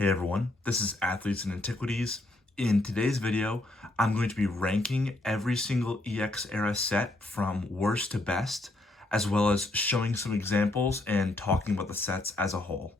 Hey everyone, this is Athletes and Antiquities. In today's video, I'm going to be ranking every single EX era set from worst to best, as well as showing some examples and talking about the sets as a whole.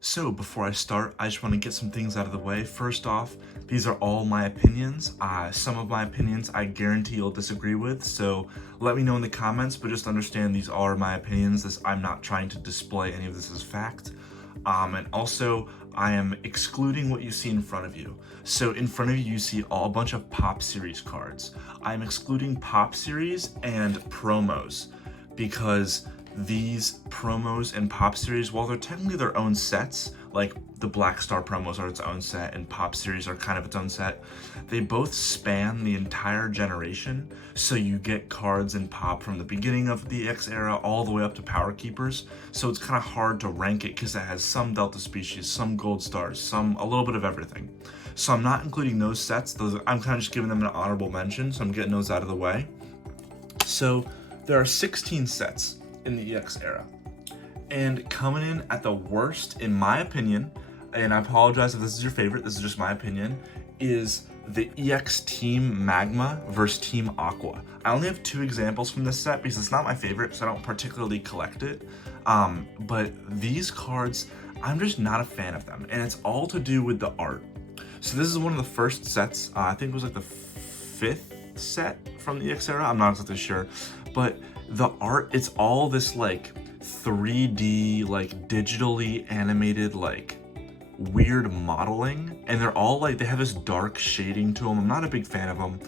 So before I start, I just want to get some things out of the way. First off, these are all my opinions. Some of my opinions I guarantee you'll disagree with, so let me know in the comments, but just understand these are my opinions. I'm not trying to display any of this as fact. And also, I am excluding what you see in front of you. So in front of you, you see a bunch of Pop Series cards. I'm excluding Pop Series and promos because these promos and Pop Series, while they're technically their own sets, like the Black Star promos are its own set and Pop Series are kind of its own set, they both span the entire generation, so you get cards in Pop from the beginning of the X era all the way up to Power Keepers, so it's kind of hard to rank it because it has some Delta Species, some Gold Stars, a little bit of everything. So I'm not including those sets. I'm kind of just giving them an honorable mention, so I'm getting those out of the way. So there are 16 sets in the EX era, and coming in at the worst, in my opinion, and I apologize if this is your favorite, this is just my opinion, is the EX Team Magma versus Team Aqua. I only have 2 examples from this set because it's not my favorite, so I don't particularly collect it, but these cards, I'm just not a fan of them, and it's all to do with the art. So this is one of the first sets, I think it was like the 5th set from the EX era, I'm not exactly sure, but the art, it's all this like 3D, like digitally animated, like weird modeling, and they're all like, they have this dark shading to them. I'm not a big fan of them.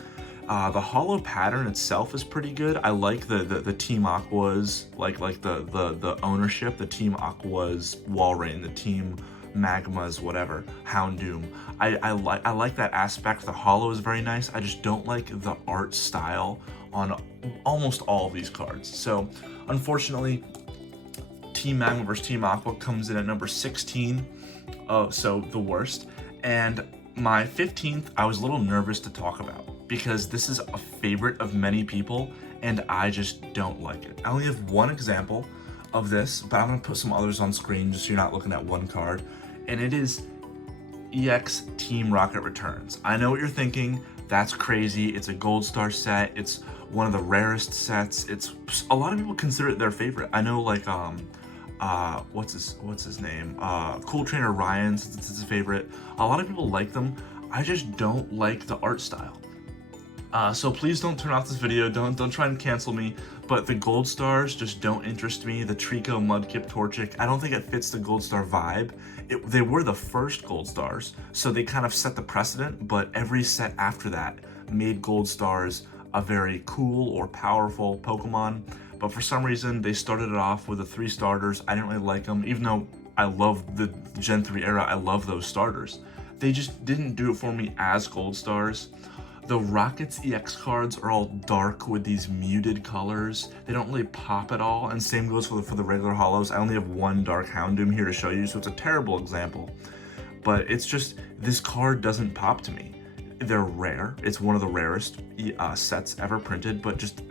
The hollow pattern itself is pretty good. I like the Team Aqua's, like the ownership, the Team Aqua's Walrein, the Team Magmas, whatever, Houndoom. I like that aspect. The hollow is very nice. I just don't like the art style on almost all of these cards. So unfortunately, Team Magma versus Team Aqua comes in at number 16, so the worst. And my 15th, I was a little nervous to talk about because this is a favorite of many people and I just don't like it. I only have one example of this, but I'm gonna put some others on screen just so you're not looking at one card, and it is EX Team Rocket Returns. I know what you're thinking, that's crazy, it's a Gold Star set, it's one of the rarest sets, it's a lot of people consider it their favorite. I know, like what's his name, Cool Trainer Ryan, since it's his favorite, a lot of people like them. I just don't like the art style. So please don't turn off this video, don't try and cancel me, but the Gold Stars just don't interest me. The Trico, Mudkip, Torchic, I don't think it fits the Gold Star vibe. They were the first Gold Stars, so they kind of set the precedent, but every set after that made Gold Stars a very cool or powerful Pokemon, but for some reason they started it off with the 3 starters. I didn't really like them, even though I love the Gen 3 era, I love those starters. They just didn't do it for me as Gold Stars. The Rockets EX cards are all dark with these muted colors. They don't really pop at all, and same goes for the regular hollows. I only have one Dark Houndoom here to show you, so it's a terrible example. But it's just, this card doesn't pop to me. They're rare. It's one of the rarest sets ever printed, but just,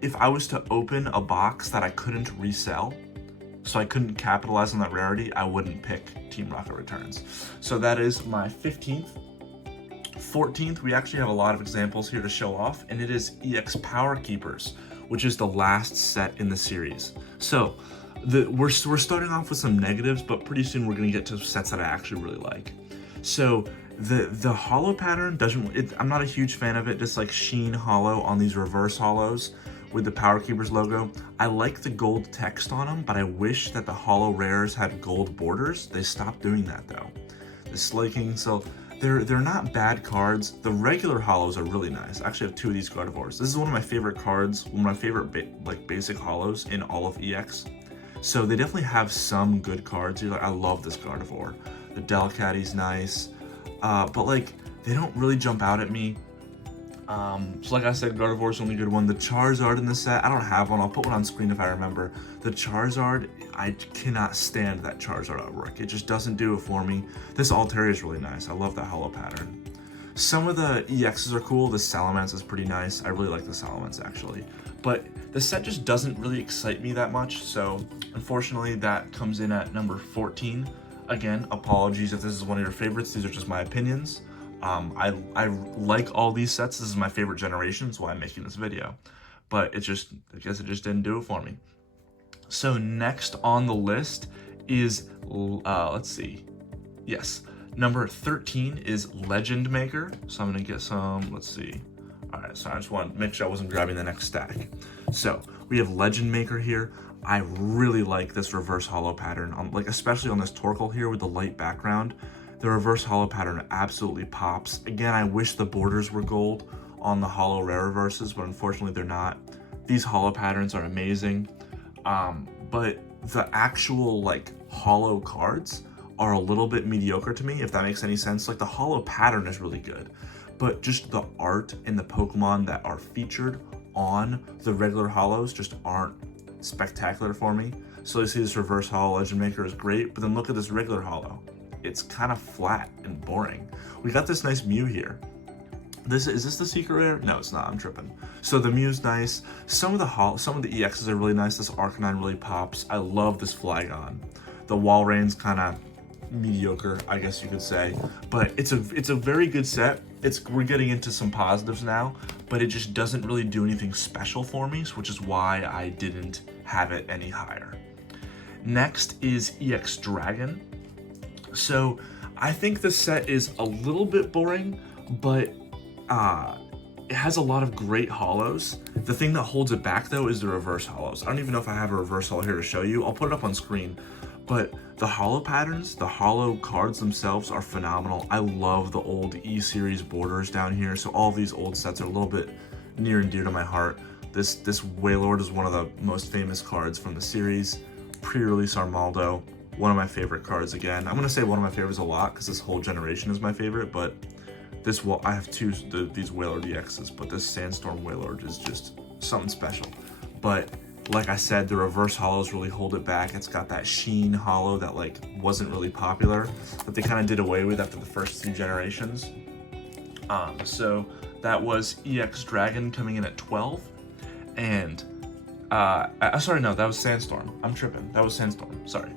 if I was to open a box that I couldn't resell, so I couldn't capitalize on that rarity, I wouldn't pick Team Rocket Returns. So that is my 15th. 14th, we actually have a lot of examples here to show off, and it is EX Power Keepers, which is the last set in the series. So we're starting off with some negatives, but pretty soon we're going to get to sets that I actually really like. So the hollow pattern I'm not a huge fan of it, just like sheen hollow on these reverse hollows with the Power Keepers logo. I like the gold text on them, but I wish that the hollow rares had gold borders. They stopped doing that though. The Slaking, so they're not bad cards. The regular hollows are really nice. I actually have 2 of these Gardevoirs. This is one of my favorite cards, one of my favorite basic hollows in all of EX. So they definitely have some good cards here. Like, I love this Gardevoir. The Delcatty's nice, but like they don't really jump out at me. So like I said, Gardevoir's the only good one. The Charizard in the set, I don't have one. I'll put one on screen if I remember. The Charizard, I cannot stand that Charizard artwork. It just doesn't do it for me. This Altaria is really nice. I love that hollow pattern. Some of the EXs are cool. The Salamence is pretty nice. I really like the Salamence actually. But the set just doesn't really excite me that much, so unfortunately that comes in at number 14. Again, apologies if this is one of your favorites. These are just my opinions. I like all these sets. This is my favorite generation, that's why I'm making this video. But I guess it just didn't do it for me. So next on the list is, let's see. Yes, number 13 is Legend Maker. So I'm gonna get some, let's see. All right, so I just want to make sure I wasn't grabbing the next stack. So we have Legend Maker here. I really like this reverse holo pattern, like especially on this Torkoal here with the light background. The reverse holo pattern absolutely pops. Again, I wish the borders were gold on the holo rare reverses, but unfortunately they're not. These holo patterns are amazing, but the actual like holo cards are a little bit mediocre to me, if that makes any sense. Like the holo pattern is really good, but just the art and the Pokemon that are featured on the regular holos just aren't spectacular for me. So you see this reverse holo Legend Maker is great, but then look at this regular holo. It's kind of flat and boring. We got this nice Mew here. Is this the secret rare? No, it's not. I'm tripping. So the Mew's nice. Some of the EXs are really nice. This Arcanine really pops. I love this Flygon. The Walreign's kind of mediocre, I guess you could say, but it's a very good set. We're getting into some positives now, but it just doesn't really do anything special for me, which is why I didn't have it any higher. Next is EX Dragon. So I think this set is a little bit boring, but it has a lot of great holos. The thing that holds it back though is the reverse holos. I don't even know if I have a reverse holo here to show you. I'll put it up on screen. But the holo patterns, the holo cards themselves are phenomenal. I love the old E-series borders down here. So all these old sets are a little bit near and dear to my heart. This Wailord is one of the most famous cards from the series. Pre-release Armaldo, one of my favorite cards again. I'm gonna say one of my favorites a lot because this whole generation is my favorite, but I have these Wailord EXs, but this Sandstorm Wailord is just something special. But like I said, the reverse holos really hold it back. It's got that sheen holo that like wasn't really popular, that they kind of did away with after the first few generations. So that was EX Dragon coming in at 12. And, sorry, no, that was Sandstorm. I'm tripping. That was Sandstorm, sorry.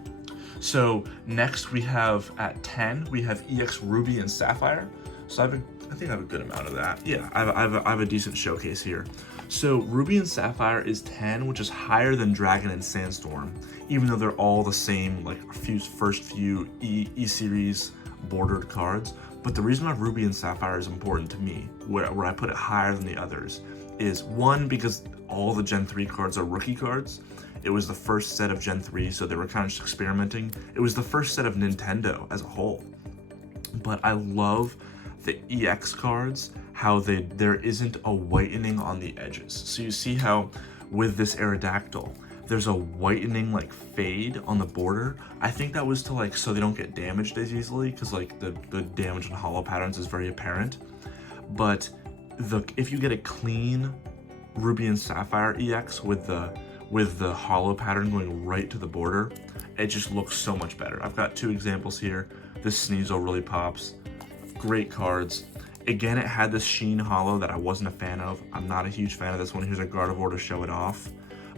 So next we have at 10, we have EX Ruby and Sapphire. So I think I have a good amount of that. Yeah, I have a decent showcase here. So Ruby and Sapphire is 10, which is higher than Dragon and Sandstorm, even though they're all the same, like first few E-series bordered cards. But the reason why Ruby and Sapphire is important to me, where I put it higher than the others, is one, because all the Gen 3 cards are rookie cards. It was the first set of Gen 3, so they were kind of just experimenting. It was the first set of Nintendo as a whole. But I love the EX cards, how there isn't a whitening on the edges. So you see how with this Aerodactyl, there's a whitening like fade on the border. I think that was to like, so they don't get damaged as easily, because like the damage on holo patterns is very apparent. But if you get a clean Ruby and Sapphire EX with the holo pattern going right to the border, it just looks so much better. I've got two examples here. This Sneasel really pops. Great cards. Again, it had this sheen holo that I wasn't a fan of. I'm not a huge fan of this one. Here's a Gardevoir to show it off.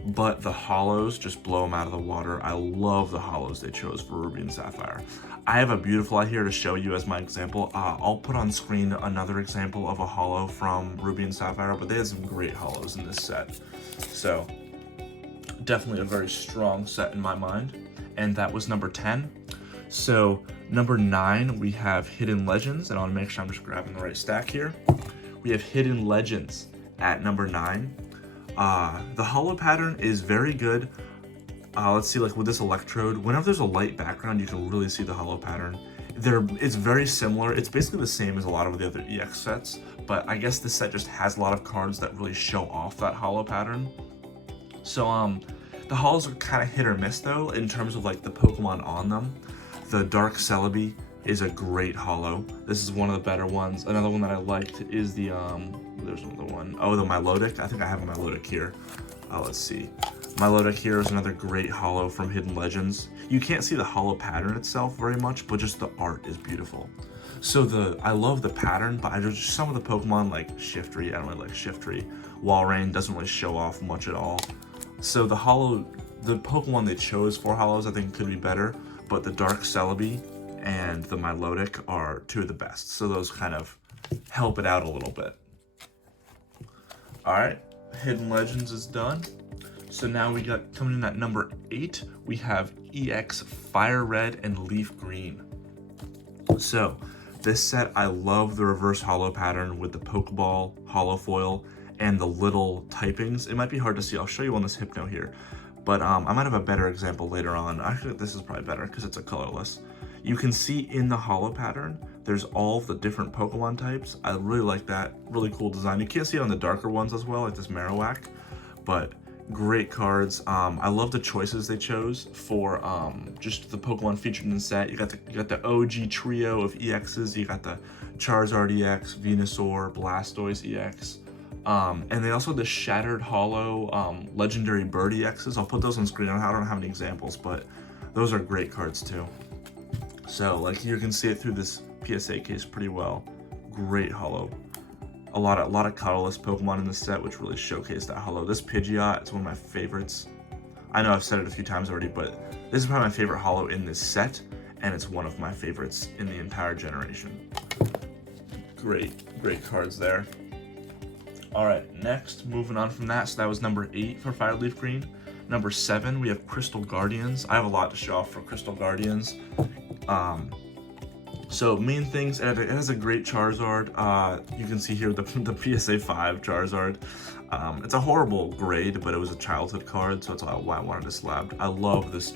But the holos just blow them out of the water. I love the holos they chose for Ruby and Sapphire. I have a beautiful eye here to show you as my example. I'll put on screen another example of a holo from Ruby and Sapphire, but they had some great holos in this set. So definitely a very strong set in my mind. And that was number 10. So number 9, we have Hidden Legends, and I want to make sure I'm just grabbing the right stack here. We have Hidden Legends at number 9. The holo pattern is very good. Let's see, like with this Electrode, whenever there's a light background, you can really see the holo pattern. It's very similar. It's basically the same as a lot of the other EX sets, but I guess this set just has a lot of cards that really show off that holo pattern. So the holos are kind of hit or miss though, in terms of like the Pokemon on them. The Dark Celebi is a great holo. This is one of the better ones. Another one that I liked is the, there's another one. Oh, the Milotic. I think I have a Milotic here. Let's see. Milotic here is another great holo from Hidden Legends. You can't see the holo pattern itself very much, but just the art is beautiful. So I love the pattern, but I just some of the Pokemon like Shiftry, I don't really like Shiftry. Walrein doesn't really show off much at all. So the Pokemon they chose for Hollows I think could be better, but the Dark Celebi and the Milotic are two of the best. So those kind of help it out a little bit. Alright, Hidden Legends is done. So now we got, coming in at number 8, we have EX Fire Red and Leaf Green. So this set, I love the reverse holo pattern with the Pokeball holo foil and the little typings. It might be hard to see, I'll show you on this Hypno here, but I might have a better example later on. Actually, this is probably better because it's a colorless. You can see in the holo pattern, there's all the different Pokemon types. I really like that, really cool design. You can't see it on the darker ones as well, like this Marowak, but great cards. I love the choices they chose for just the Pokemon featured in the set. You got the OG trio of EXs. You got the Charizard EX, Venusaur, Blastoise EX, and they also have the Shattered Hollow Legendary Bird EXs. I'll put those on screen. I don't have any examples, but those are great cards too. So like you can see it through this PSA case pretty well. Great holo. A lot of colorless Pokemon in this set, which really showcase that holo. This Pidgeot is one of my favorites. I know I've said it a few times already, but this is probably my favorite holo in this set, and it's one of my favorites in the entire generation. Great cards there. All right, next, moving on from that. So that was number 8 for Fire Leaf Green. Number 7, we have Crystal Guardians. I have a lot to show off for Crystal Guardians. So main things, it has a great Charizard. You can see here the PSA 5 Charizard. It's a horrible grade, but it was a childhood card, so that's why I wanted this slabbed. I love this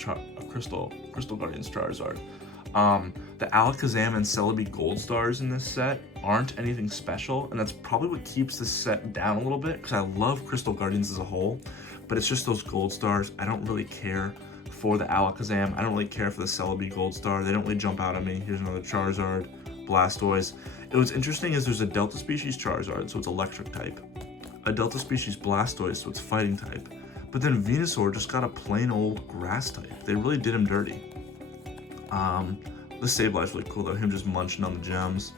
Crystal Guardians Charizard. The Alakazam and Celebi Gold Stars in this set aren't anything special, and that's probably what keeps this set down a little bit, because I love Crystal Guardians as a whole, but it's just those Gold Stars. I don't really care for the Alakazam. I don't really care for the Celebi Gold Star. They don't really jump out at me. Here's another Charizard, Blastoise. And what's interesting is there's a Delta Species Charizard, so it's electric type. A Delta Species Blastoise, so it's fighting type. But then Venusaur just got a plain old grass type. They really did him dirty. The Sableye's really cool though, him just munching on the gems.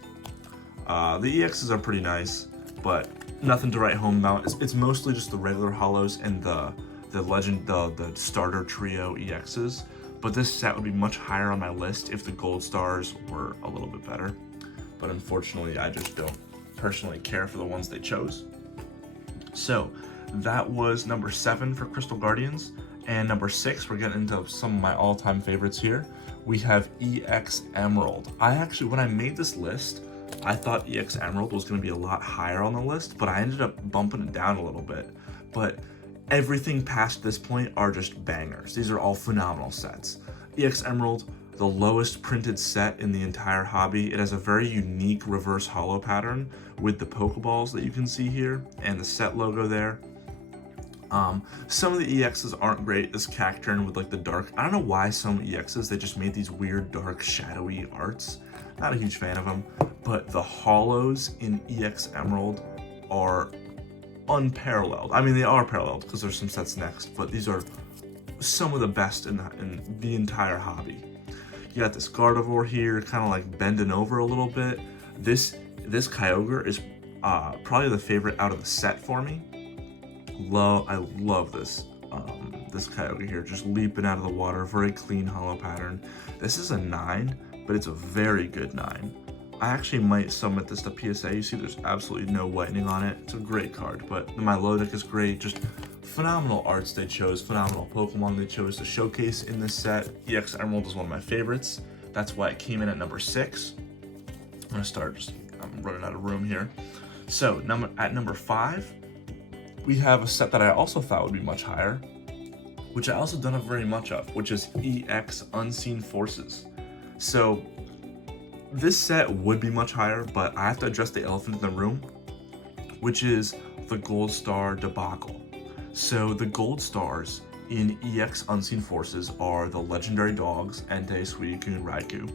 The EXs are pretty nice, but nothing to write home about. It's mostly just the regular holos and the starter trio EXs, but this set would be much higher on my list if the Gold Stars were a little bit better. But unfortunately, I just don't personally care for the ones they chose. So that was number 7 for Crystal Guardians, and number 6, we're getting into some of my all-time favorites here. We have EX Emerald. When I made this list, I thought EX Emerald was going to be a lot higher on the list, but I ended up bumping it down a little bit. But everything past this point are just bangers. These are all phenomenal sets. EX Emerald, the lowest printed set in the entire hobby. It has a very unique reverse holo pattern with the Pokeballs that you can see here and the set logo there. Some of the EXs aren't great. This Cacturn with like the dark, I don't know why some EXs, they just made these weird dark shadowy arts. Not a huge fan of them, but the holos in EX Emerald are unparalleled. I mean, they are paralleled because there's some sets next, but these are some of the best in the entire hobby. You got this Gardevoir here, kind of like bending over a little bit. This Kyogre is probably the favorite out of the set for me. I love this Kyogre here, just leaping out of the water. Very clean holo pattern. This is a 9, but it's a very good 9. I actually might submit this to PSA. You see there's absolutely no whitening on it. It's a great card, but the Milotic is great. Just phenomenal arts they chose, phenomenal Pokemon they chose to showcase in this set. EX Emerald is one of my favorites. That's why it came in at number 6. I'm running out of room here. So at number 5, we have a set that I also thought would be much higher, which I also don't have very much of, which is EX Unseen Forces. So this set would be much higher, but I have to address the elephant in the room, which is the Gold Star debacle. So the Gold Stars in EX Unseen Forces are the legendary dogs, Entei, Suicune, and Raikou.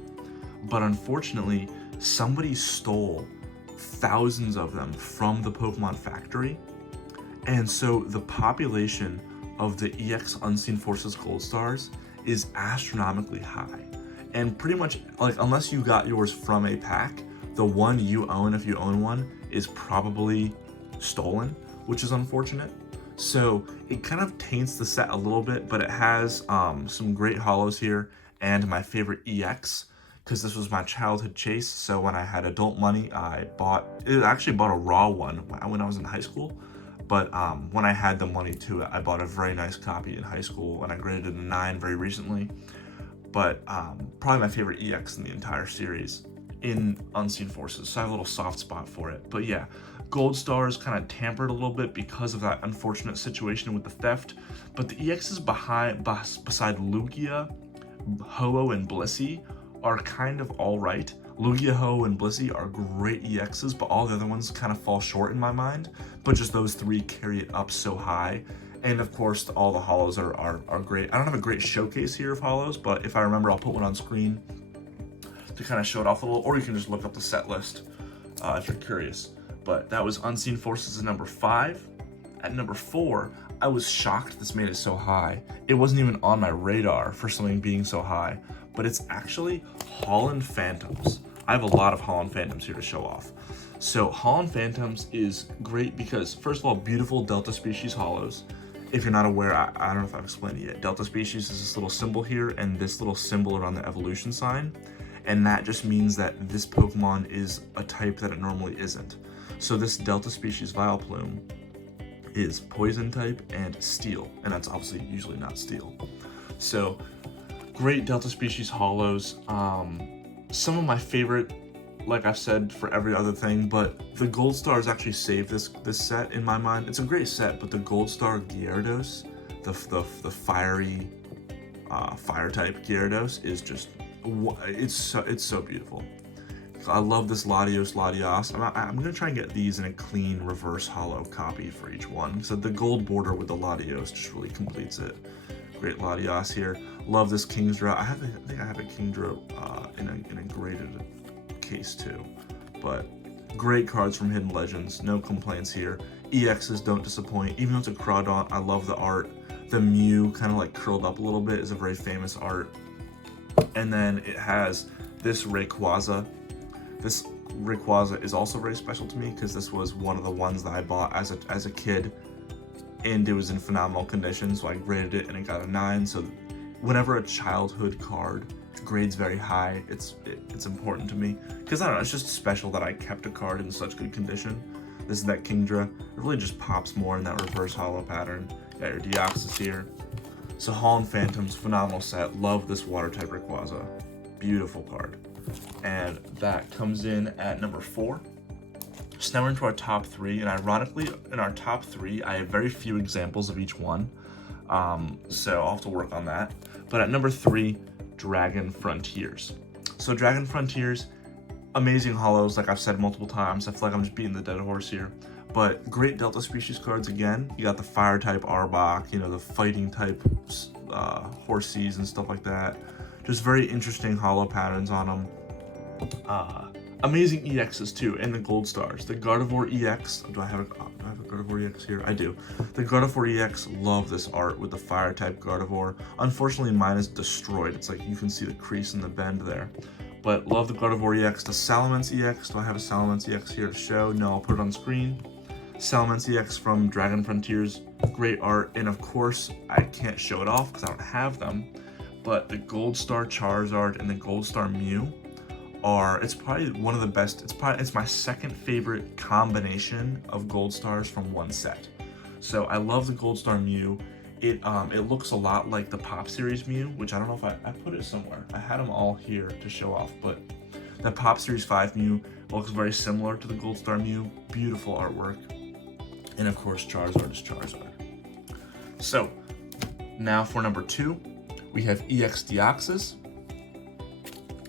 But unfortunately, somebody stole thousands of them from the Pokemon factory, and so the population of the EX Unseen Forces Gold Stars is astronomically high. And pretty much, like, unless you got yours from a pack, the one you own, if you own one, is probably stolen, which is unfortunate. So it kind of taints the set a little bit, but it has some great holos here, and my favorite EX, because this was my childhood chase. So when I had adult money, I actually bought a raw one when I was in high school. But when I had the money to, I bought a very nice copy in high school, and I graded it a 9 very recently. But probably my favorite EX in the entire series in Unseen Forces, so I have a little soft spot for it. But yeah, Gold Stars kind of tampered a little bit because of that unfortunate situation with the theft, but the EXs beside Lugia, Ho-Oh, and Blissey are kind of alright. Lugia, Ho-Oh, and Blissey are great EXs, but all the other ones kind of fall short in my mind, but just those three carry it up so high. And of course, all the holos are great. I don't have a great showcase here of holos, but if I remember, I'll put one on screen to kind of show it off a little, or you can just look up the set list if you're curious. But that was Unseen Forces at number 5. At number 4, I was shocked this made it so high. It wasn't even on my radar for something being so high, but it's actually Holland Phantoms. I have a lot of Holland Phantoms here to show off. So Holland Phantoms is great because, first of all, beautiful Delta Species holos. If you're not aware, I don't know if I've explained it yet. Delta Species is this little symbol here and this little symbol around the evolution sign. And that just means that this Pokemon is a type that it normally isn't. So this Delta Species Vileplume is Poison type and Steel, and that's obviously usually not Steel. So great Delta Species holos. Some of my favorite, like I've said for every other thing, but the Gold Stars actually saved this set in my mind. It's a great set, but the Gold Star Gyarados, the fiery fire type Gyarados is just, it's so beautiful. I love this Latios. I'm gonna try and get these in a clean reverse holo copy for each one. So the gold border with the Latios just really completes it. Great Latios here. Love this Kingdra. I think I have a Kingdra in a graded case too. But great cards from Hidden Legends. No complaints here. EXs don't disappoint. Even though it's a Crawdaunt, I love the art. The Mew kind of like curled up a little bit is a very famous art. And then it has this Rayquaza. This Rayquaza is also very special to me because this was one of the ones that I bought as a kid, and it was in phenomenal condition, so I graded it and it got a 9. So whenever a childhood card grades very high, it's important to me because I don't know, it's just special that I kept a card in such good condition. This is that Kingdra. It really just pops more in that reverse holo pattern. Got your Deoxys here. So Holland Phantoms, phenomenal set. Love this water type Rayquaza. Beautiful card. And that comes in at number 4. So now we're into our top 3, and ironically, in our top 3, I have very few examples of each one, so I'll have to work on that. But at number 3, Dragon Frontiers. So Dragon Frontiers, amazing holos, like I've said multiple times. I feel like I'm just beating the dead horse here. But great Delta Species cards again. You got the Fire type Arbok, the Fighting type Horseys and stuff like that. Just very interesting holo patterns on them. Amazing EXs too, and the Gold Stars. The Gardevoir EX, do I have a Gardevoir EX here? I do. The Gardevoir EX, love this art with the Fire type Gardevoir. Unfortunately, mine is destroyed. It's like you can see the crease in the bend there. But love the Gardevoir EX. The Salamence EX, do I have a Salamence EX here to show? No, I'll put it on screen. Salamence EX from Dragon Frontiers, great art. And of course, I can't show it off because I don't have them. But the Gold Star Charizard and the Gold Star Mew it's probably one of the best. It's my second favorite combination of Gold Stars from one set. So I love the Gold Star Mew. It looks a lot like the Pop Series Mew, which I don't know if I put it somewhere. I had them all here to show off, but the Pop Series 5 Mew looks very similar to the Gold Star Mew. Beautiful artwork. And of course, Charizard is Charizard. So now for number 2, we have EX Deoxys.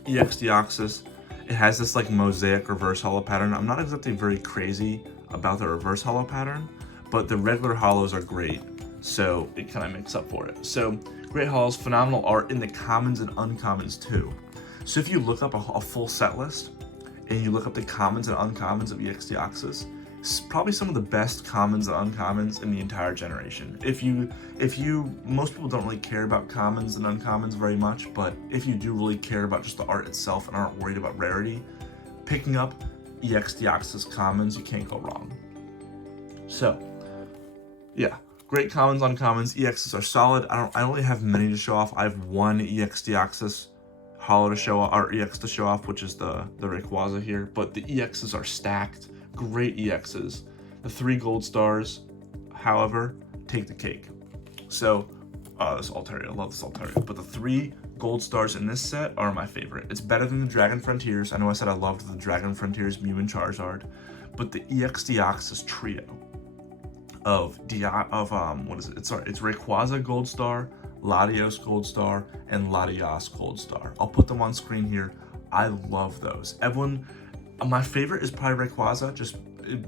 EX Deoxys, it has this like mosaic reverse holo pattern. I'm not exactly very crazy about the reverse holo pattern, but the regular holos are great, so it kind of makes up for it. So great holos, phenomenal art in the commons and uncommons too. So if you look up a full set list and you look up the commons and uncommons of EX Deoxys, probably some of the best commons and uncommons in the entire generation. Most people don't really care about commons and uncommons very much, but if you do really care about just the art itself and aren't worried about rarity, picking up EX Deoxys commons, you can't go wrong. So, yeah, great commons, uncommons. EXs are solid. I don't really have many to show off. I have one EX Deoxys holo to show off, or EX to show off, which is the Rayquaza here. But the EXs are stacked. Great EXs. The 3 gold stars, however, take the cake. So, this Altaria, I love this Altaria. But the 3 gold stars in this set are my favorite. It's better than the Dragon Frontiers. I know I said I loved the Dragon Frontiers Mew and Charizard, but the EX Deoxys trio of it's Rayquaza Gold Star, Latios Gold Star, and Latias Gold Star. I'll put them on screen here. I love those. My favorite is probably Rayquaza.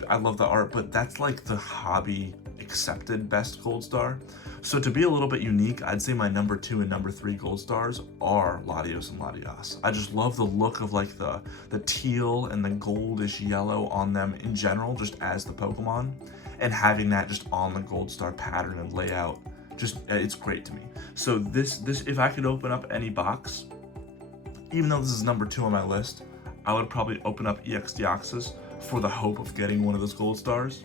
I love the art, but that's like the hobby accepted best gold star. So to be a little bit unique, I'd say my number 2 and number 3 gold stars are Latios and Latias. I just love the look of like the teal and the goldish yellow on them in general, just as the Pokemon, and having that just on the gold star pattern and layout, it's great to me. So this if I could open up any box, even though this is number 2 on my list, I would probably open up EX Deoxys for the hope of getting one of those gold stars.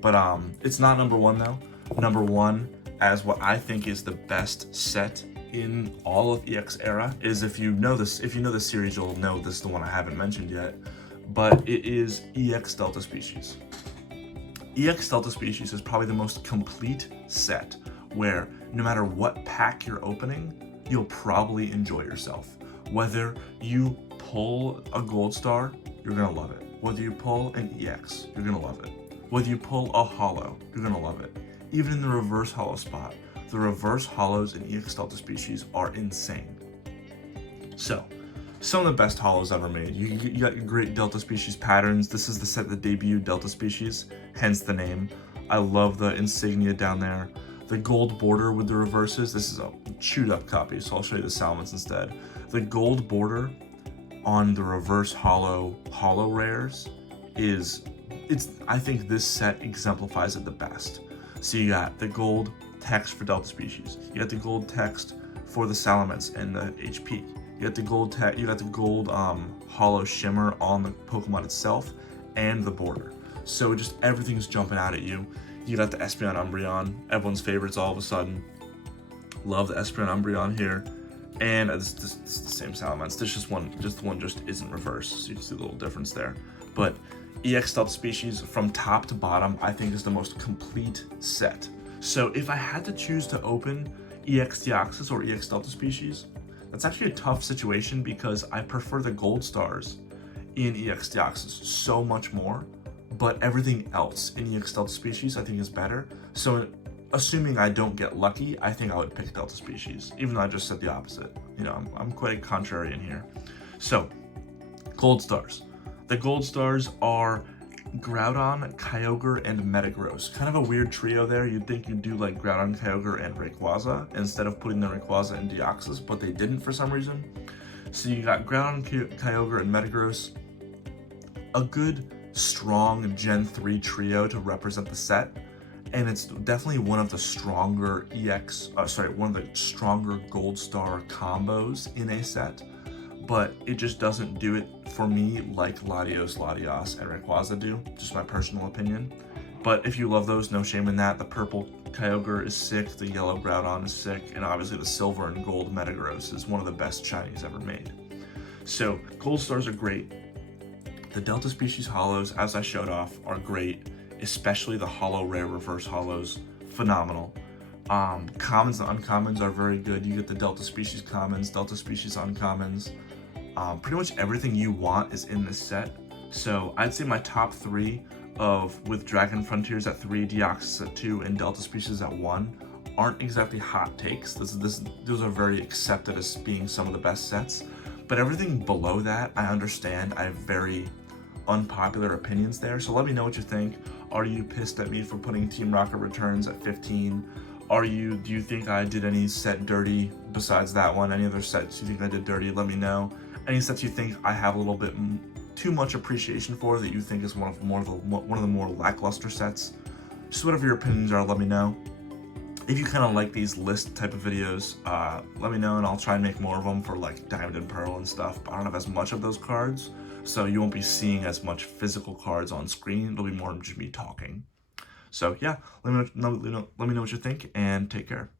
But it's not number 1 though. Number 1, as what I think is the best set in all of EX era, is if you know this series, you'll know this is the one I haven't mentioned yet, but it is EX Delta Species. EX Delta Species is probably the most complete set where no matter what pack you're opening, you'll probably enjoy yourself. Whether you pull a gold star, you're gonna love it. Whether you pull an EX, you're gonna love it. Whether you pull a holo, you're gonna love it. Even in the reverse holo spot, the reverse holos in EX Delta Species are insane. So, some of the best holos ever made. You got your great Delta Species patterns. This is the set that debuted Delta Species, hence the name. I love the insignia down there. The gold border with the reverses. This is a chewed up copy, so I'll show you the Salamence instead. The gold border on the reverse holo rares I think this set exemplifies it the best. So you got the gold text for Delta Species. You got the gold text for the Salamence and the HP. You got the gold holo shimmer on the Pokemon itself and the border. So just everything's jumping out at you. You got the Espeon Umbreon, everyone's favorites all of a sudden. Love the Espeon Umbreon here. And this is the same Salamence. This just one just isn't reversed, so you can see the little difference there. But EX Delta Species from top to bottom, I think is the most complete set. So if I had to choose to open EX Deoxys or EX Delta Species, that's actually a tough situation because I prefer the gold stars in EX Deoxys so much more, but everything else in EX Delta Species I think is better. So assuming I don't get lucky, I think I would pick Delta Species, even though I just said the opposite. You know, I'm quite contrarian here. So, gold stars. The gold stars are Groudon, Kyogre, and Metagross. Kind of a weird trio there. You'd think you'd do like Groudon, Kyogre, and Rayquaza instead of putting the Rayquaza in Deoxys, but they didn't for some reason. So you got Groudon, Kyogre, and Metagross. A good, strong Gen 3 trio to represent the set. And it's definitely one of the stronger one of the stronger gold star combos in a set. But it just doesn't do it for me like Latios, Latias, and Rayquaza do, just my personal opinion. But if you love those, no shame in that. The purple Kyogre is sick, the yellow Groudon is sick, and obviously the silver and gold Metagross is one of the best shinies ever made. So, gold stars are great. The Delta Species holos, as I showed off, are great, especially the holo rare reverse holos, phenomenal. Commons and uncommons are very good. You get the Delta Species commons, Delta Species uncommons. Pretty much everything you want is in this set. So I'd say my top 3 with Dragon Frontiers at 3, Deoxys at 2, and Delta Species at 1 aren't exactly hot takes. Those are very accepted as being some of the best sets. But everything below that, I understand. I have very unpopular opinions there. So let me know what you think. Are you pissed at me for putting Team Rocket Returns at 15? Do you think I did any set dirty besides that one? Any other sets you think I did dirty? Let me know. Any sets you think I have a little bit too much appreciation for, that you think is one of the more lackluster sets. Just whatever your opinions are, let me know. If you kind of like these list type of videos, let me know and I'll try and make more of them for like Diamond and Pearl and stuff. But I don't have as much of those cards, so you won't be seeing as much physical cards on screen. It'll be more just me talking. So yeah, let me know what you think, and take care.